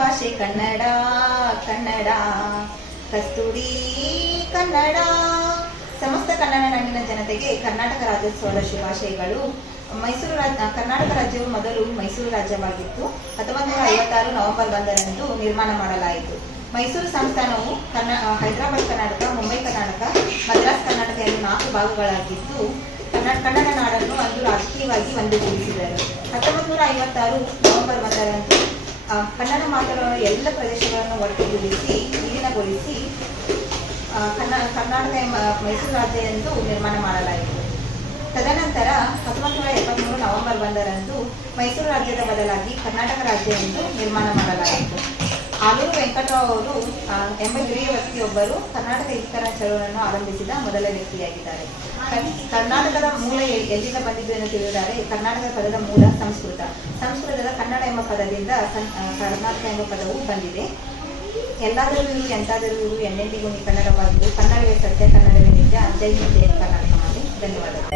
ಭಾಷೆ ಕನ್ನಡ ಕನ್ನಡ ಕಸ್ತೂರಿ ಕನ್ನಡ. ಸಮಸ್ತ ಕನ್ನಡ ನಾಡಿನ ಜನತೆಗೆ ಕರ್ನಾಟಕ ರಾಜ್ಯೋತ್ಸವದ ಶುಭಾಶಯಗಳು. ಕರ್ನಾಟಕ ರಾಜ್ಯವು ಮೊದಲು ಮೈಸೂರು ರಾಜ್ಯವಾಗಿತ್ತು. 1956 ನವೆಂಬರ್ 1ರಂದು ನಿರ್ಮಾಣ ಮಾಡಲಾಯಿತು. ಮೈಸೂರು ಸಂಸ್ಥಾನವು ಹೈದರಾಬಾದ್ ಕರ್ನಾಟಕ, ಮುಂಬೈ ಕರ್ನಾಟಕ, ಮದ್ರಾಸ್ ಕರ್ನಾಟಕ ಎಂದು 4 ಭಾಗಗಳಾಗಿದ್ದು ಕನ್ನಡ ನಾಡನ್ನು ಅಂದು ರಾಜಕೀಯವಾಗಿ ಒಂದುಗೂಡಿಸಿದರು. 1956 ನವೆಂಬರ್ 1ರಂದು ಕನ್ನಡ ಮಾತನಾಡುವ ಎಲ್ಲ ಪ್ರದೇಶಗಳನ್ನು ಒಟ್ಟುಗೂಡಿಸಿ ವಿಲೀನಗೊಳಿಸಿ ಕರ್ನಾಟಕ ಎಂಬ ಮೈಸೂರು ರಾಜ್ಯ ಎಂದು ನಿರ್ಮಾಣ ಮಾಡಲಾಯಿತು. ತದನಂತರ 1973 ನವೆಂಬರ್ 1ರಂದು ಮೈಸೂರು ರಾಜ್ಯದ ಬದಲಾಗಿ ಕರ್ನಾಟಕ ರಾಜ್ಯ ಎಂದು ನಿರ್ಮಾಣ ಮಾಡಲಾಯಿತು. ಆಲೂರು ವೆಂಕಟರಾವ್ ಅವರು ಎಂಬ ಹಿರಿಯ ವ್ಯಕ್ತಿಯೊಬ್ಬರು ಕರ್ನಾಟಕ ಏಕೀಕರಣ ಚಳವಳಿಯನ್ನು ಆರಂಭಿಸಿದ ಮೊದಲ ವ್ಯಕ್ತಿಯಾಗಿದ್ದಾರೆ. ಕರ್ನಾಟಕದ ಮೂಲ ಎಲ್ಲಿಂದ ಬಂದಿದ್ದು ಎಂದು ತಿಳಿದರೆ ಕರ್ನಾಟಕದ ಪದದ ಮೂಲ ಸಂಸ್ಕೃತದ ಕನ್ನಡ ಎಂಬ ಪದದಿಂದ ಕರ್ನಾಟಕ ಎಂಬ ಪದವು ಬಂದಿದೆ. ಎಲ್ಲಾದರೂ ಇರು ಎಂತಾದರೂ ಇರು ಎಂದೆಂದಿಗೂ ನೀ ಕನ್ನಡವಾಗಿದ್ದು ಕನ್ನಡವೇ ಸತ್ಯ ಕನ್ನಡವೇ ನಿಜ. ಜೈ ಹಿಂದ್ ಜೈ ಕರ್ನಾಟಕ ಮಾತೆ. ಧನ್ಯವಾದಗಳು.